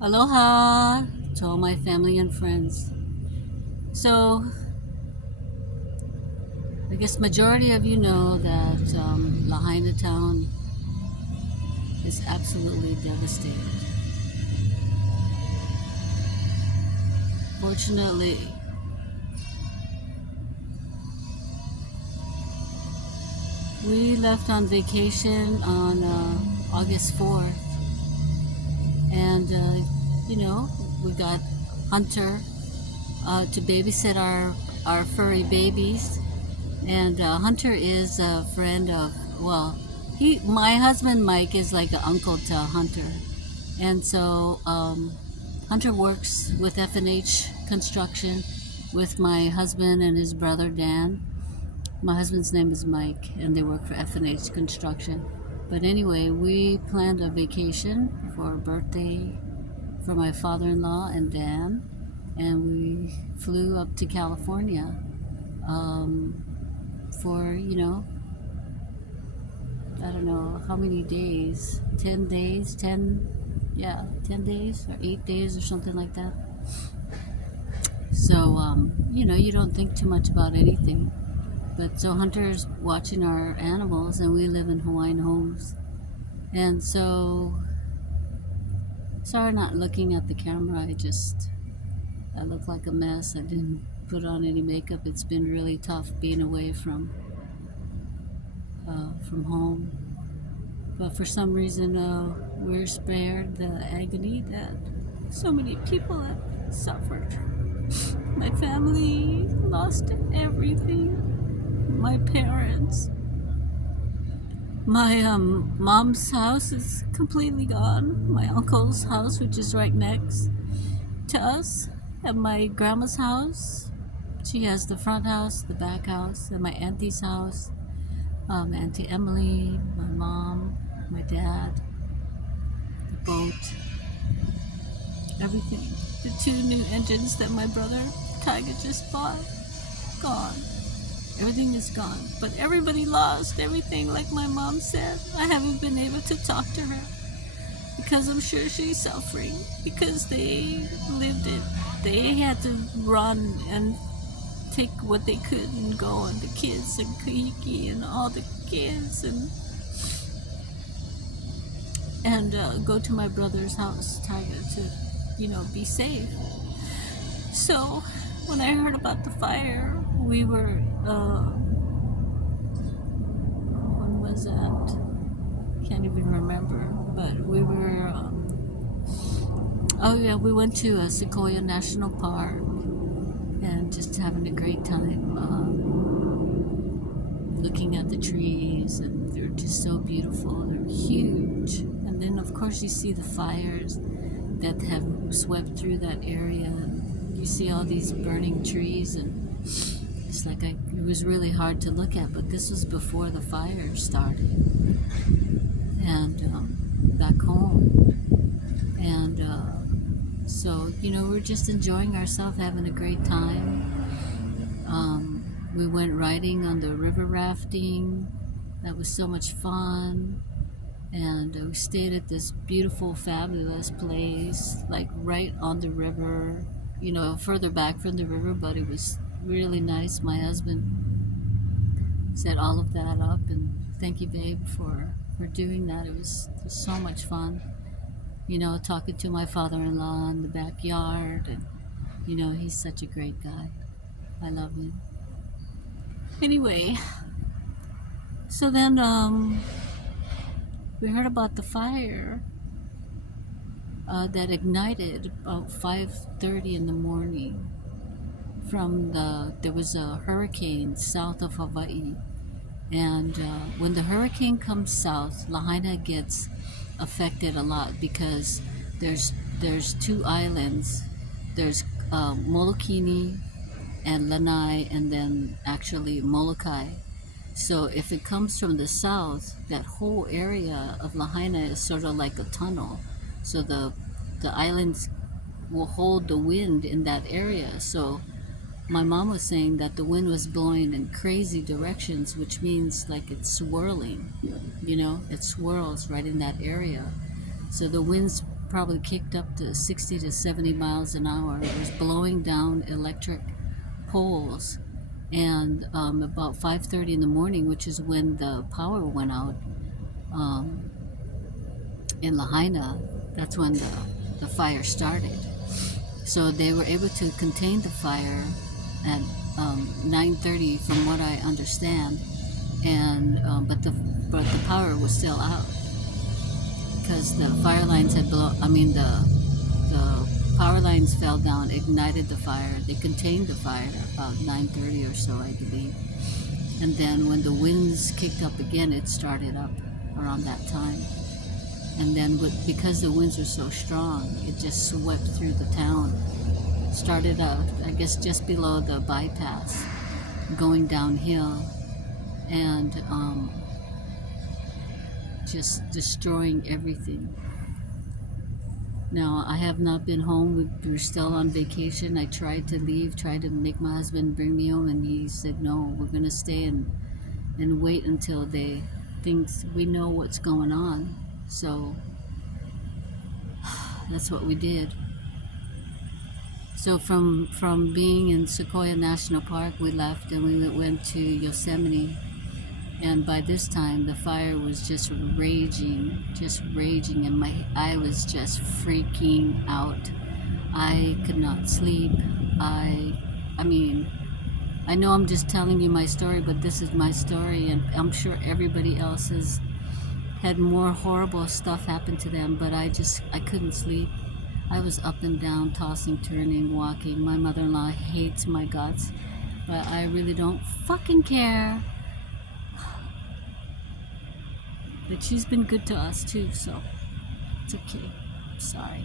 Aloha to all my family and friends. So, I guess majority of you know that Lahaina town is absolutely devastated. Fortunately, we left on vacation on August 4th, and we got Hunter to babysit our furry babies. And Hunter is a friend of, well, my husband Mike is like an uncle to Hunter. And so Hunter works with F&H Construction with my husband and his brother Dan. My husband's name is Mike, and they work for F&H Construction. But anyway, we planned a vacation for a birthday for my father-in-law and Dan, and we flew up to California for, I don't know how many days, 10 days, 10 days or 8 days or something like that. So, you don't think too much about anything. But so Hunter's watching our animals, and we live in Hawaiian homes. And so, sorry not looking at the camera, I look like a mess. I didn't put on any makeup. It's been really tough being away from home. But for some reason, we're spared the agony that so many people have suffered. My family lost everything. My parents. My mom's house is completely gone. My uncle's house, which is right next to us, and my grandma's house. She has the front house, the back house, and my auntie's house. Auntie Emily, my mom, my dad, the boat, everything. The 2 new engines that my brother Tiger just bought, gone. Everything is gone. But everybody lost everything, like my mom said. I haven't been able to talk to her because I'm sure she's suffering because they lived it. They had to run and take what they could and go, and the kids and Kahiki and all the kids and go to my brother's house, Tiger, to be safe. So when I heard about the fire, we were when was that? Can't even remember. But we were we went to Sequoia National Park and just having a great time looking at the trees, and they're just so beautiful. They're huge. And then of course you see the fires that have swept through that area. You see all these burning trees, and it's like it was really hard to look at, but this was before the fire started. And back home. And so, we're just enjoying ourselves, having a great time. We went riding on the river rafting. That was so much fun. And we stayed at this beautiful, fabulous place, like right on the river, further back from the river, but it was really nice. My husband set all of that up, and thank you, babe, for doing that. It was just so much fun, talking to my father-in-law in the backyard, and he's such a great guy. I love him. Anyway, so then we heard about the fire that ignited about 5:30 in the morning there was a hurricane south of Hawaii. And when the hurricane comes south, Lahaina gets affected a lot because there's 2 islands. There's Molokini and Lanai, and then actually Molokai. So if it comes from the south, that whole area of Lahaina is sort of like a tunnel. So the islands will hold the wind in that area. So my mom was saying that the wind was blowing in crazy directions, which means like it's swirling, it swirls right in that area. So the wind's probably kicked up to 60 to 70 miles an hour. It was blowing down electric poles. And about 5:30 in the morning, which is when the power went out um, in Lahaina, that's when the fire started. So they were able to contain the fire at 9:30, from what I understand, and but the power was still out because the fire lines had blown. I mean the power lines fell down, ignited the fire. They contained the fire about 9:30 or so, I believe. And then when the winds kicked up again, it started up around that time. And then because the winds were so strong, it just swept through the town. Started out, I guess, just below the bypass, going downhill, and just destroying everything. Now, I have not been home. We were still on vacation. I tried to leave, tried to make my husband bring me home, and he said, no, we're going to stay and wait until they think we know what's going on. So that's what we did. So from being in Sequoia National Park, we left and we went to Yosemite. And by this time, the fire was just raging, and I was just freaking out. I could not sleep. I mean, I know I'm just telling you my story, but this is my story, and I'm sure everybody else has had more horrible stuff happen to them, but I couldn't sleep. I was up and down, tossing, turning, walking. My mother-in-law hates my guts, but I really don't fucking care. But she's been good to us too, so it's okay. Sorry.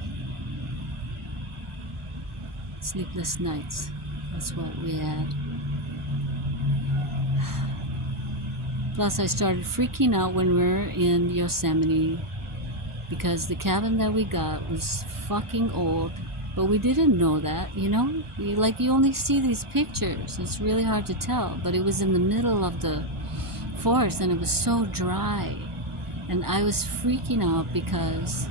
Sleepless nights. That's what we had. Plus, I started freaking out when we were in Yosemite because the cabin that we got was fucking old. But we didn't know that, you know? You only see these pictures. It's really hard to tell. But it was in the middle of the forest and it was so dry. And I was freaking out because,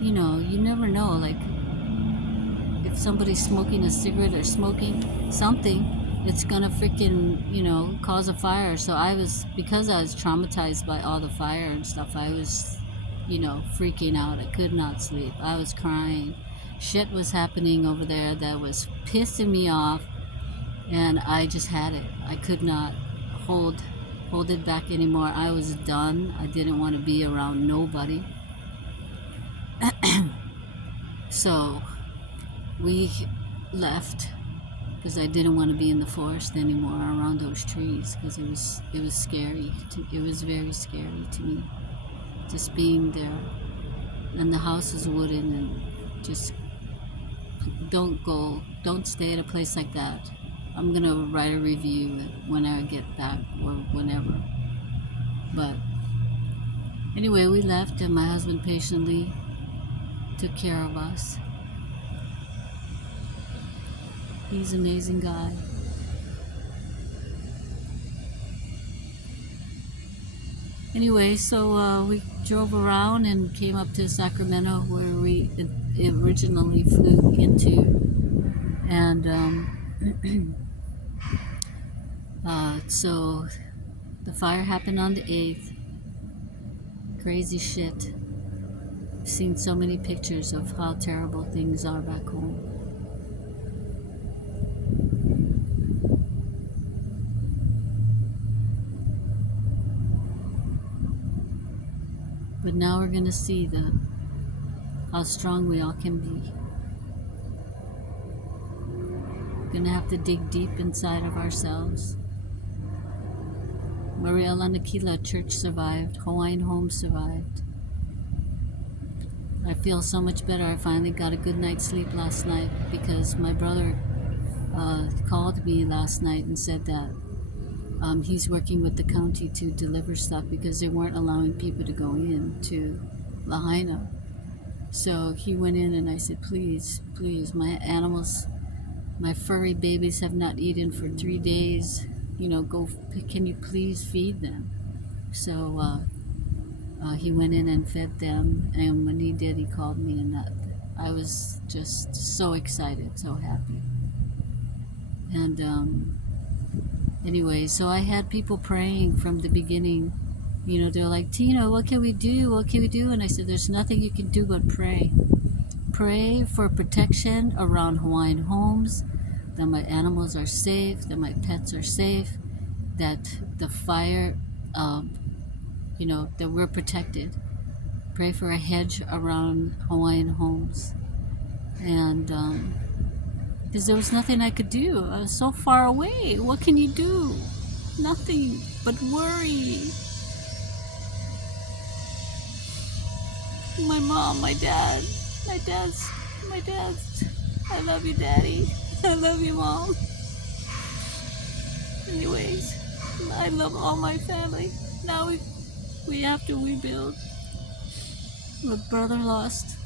you never know, like, if somebody's smoking a cigarette or smoking something, it's gonna freaking, cause a fire. So because I was traumatized by all the fire and stuff, I was, freaking out. I could not sleep. I was crying. Shit was happening over there that was pissing me off, and I just had it. I could not hold it back anymore. I was done. I didn't want to be around nobody. So we left because I didn't want to be in the forest anymore around those trees because it was scary. It was very scary to me, just being there. And the house is wooden, and just don't stay at a place like that. I'm gonna write a review when I get back or whenever. But anyway, we left and my husband patiently took care of us. He's an amazing guy. Anyway, so we drove around and came up to Sacramento, where we originally flew into, and so the fire happened on the 8th. Crazy shit. I've seen so many pictures of how terrible things are back home. But now we're gonna see how strong we all can be. We're gonna have to dig deep inside of ourselves. Maria Lanakila Church survived. Hawaiian Home survived. I feel so much better. I finally got a good night's sleep last night because my brother called me last night and said that he's working with the county to deliver stuff because they weren't allowing people to go in to Lahaina. So he went in and I said, please, my animals, my furry babies have not eaten for 3 days. Can you please feed them? So He went in and fed them, and when he did, he called me, and I was just so excited, so happy. And anyway, so I had people praying from the beginning. They're like, Tina, what can we do? What can we do? And I said, there's nothing you can do but pray. Pray for protection around Hawaiian homes, that my animals are safe, that my pets are safe, that the fire, that we're protected. Pray for a hedge around Hawaiian homes. And because there was nothing I could do. I was so far away. What can you do? Nothing but worry. My mom, my dad's. I love you, Daddy. I love you, Mom. Anyways, I love all my family. Now we have to rebuild. My brother lost.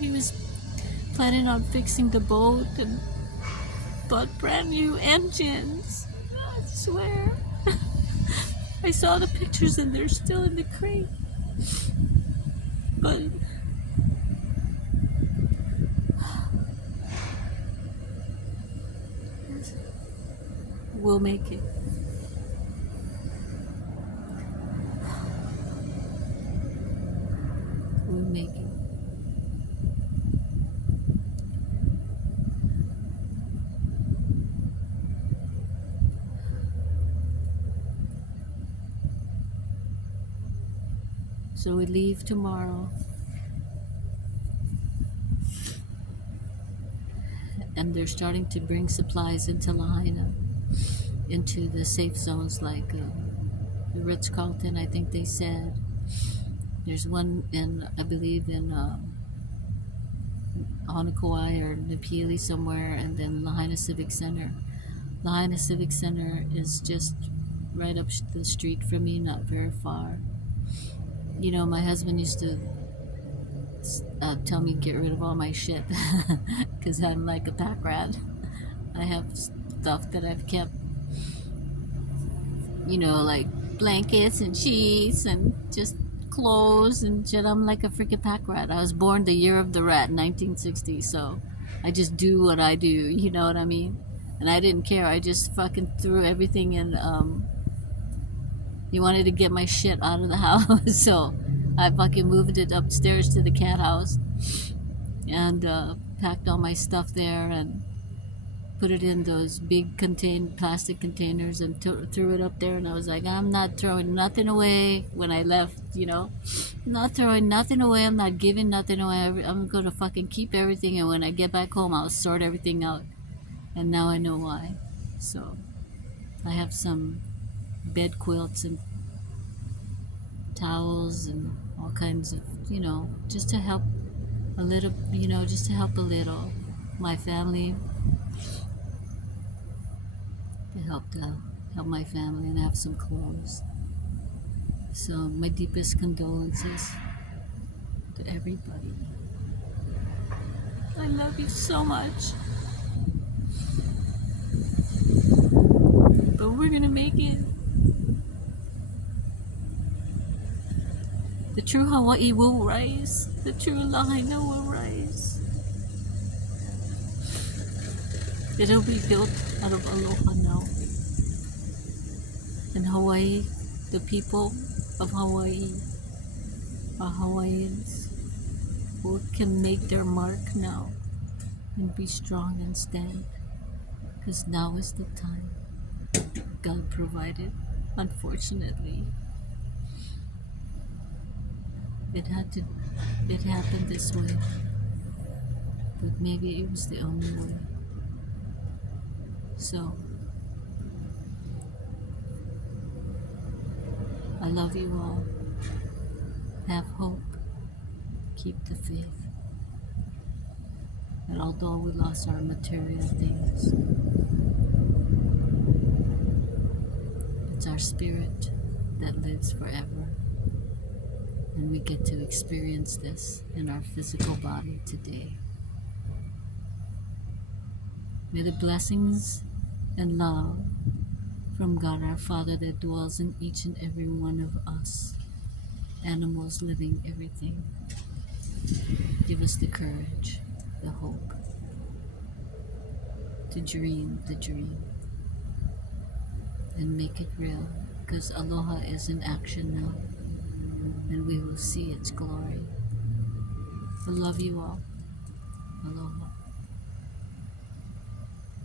He was planning on fixing the boat and bought brand new engines. I swear. I saw the pictures and they're still in the crate. But we'll make it. We'll make it. So we leave tomorrow. And they're starting to bring supplies into Lahaina, into the safe zones like the Ritz-Carlton, I think they said. There's one in, I believe, in Honokawai or Napili somewhere, and then Lahaina Civic Center. Lahaina Civic Center is just right up the street from me, not very far. My husband used to tell me to get rid of all my shit because I'm like a pack rat. I have stuff that I've kept, like blankets and sheets and just clothes and shit. I'm like a freaking pack rat. I was born the year of the rat, 1960, so I just do what I do, you know what I mean? And I didn't care. I just fucking threw everything in. He wanted to get my shit out of the house, so I fucking moved it upstairs to the cat house and packed all my stuff there and put it in those big plastic containers and threw it up there. And I was like, I'm not throwing nothing away when I left, I'm not throwing nothing away. I'm not giving nothing away. I'm going to fucking keep everything. And when I get back home, I'll sort everything out. And now I know why. So I have some bed quilts and towels and all kinds of, just to help a little, just to help a little. My family, to help my family, and have some clothes. So my deepest condolences to everybody. I love you so much. But we're gonna make it. The true Hawaii will rise. The true Lahaina will rise. It'll be built out of aloha now. In Hawaii, the people of Hawaii are Hawaiians who can make their mark now and be strong and stand. Because now is the time. God provided, unfortunately. It happened this way. But maybe it was the only way. So, I love you all. Have hope. Keep the faith. And although we lost our material things, it's our spirit that lives forever. And we get to experience this in our physical body today. May the blessings and love from God our Father that dwells in each and every one of us animals living, everything. Give us the courage, the hope to dream the dream and make it real, because aloha is in action now and we will see its glory. I love you all. Aloha.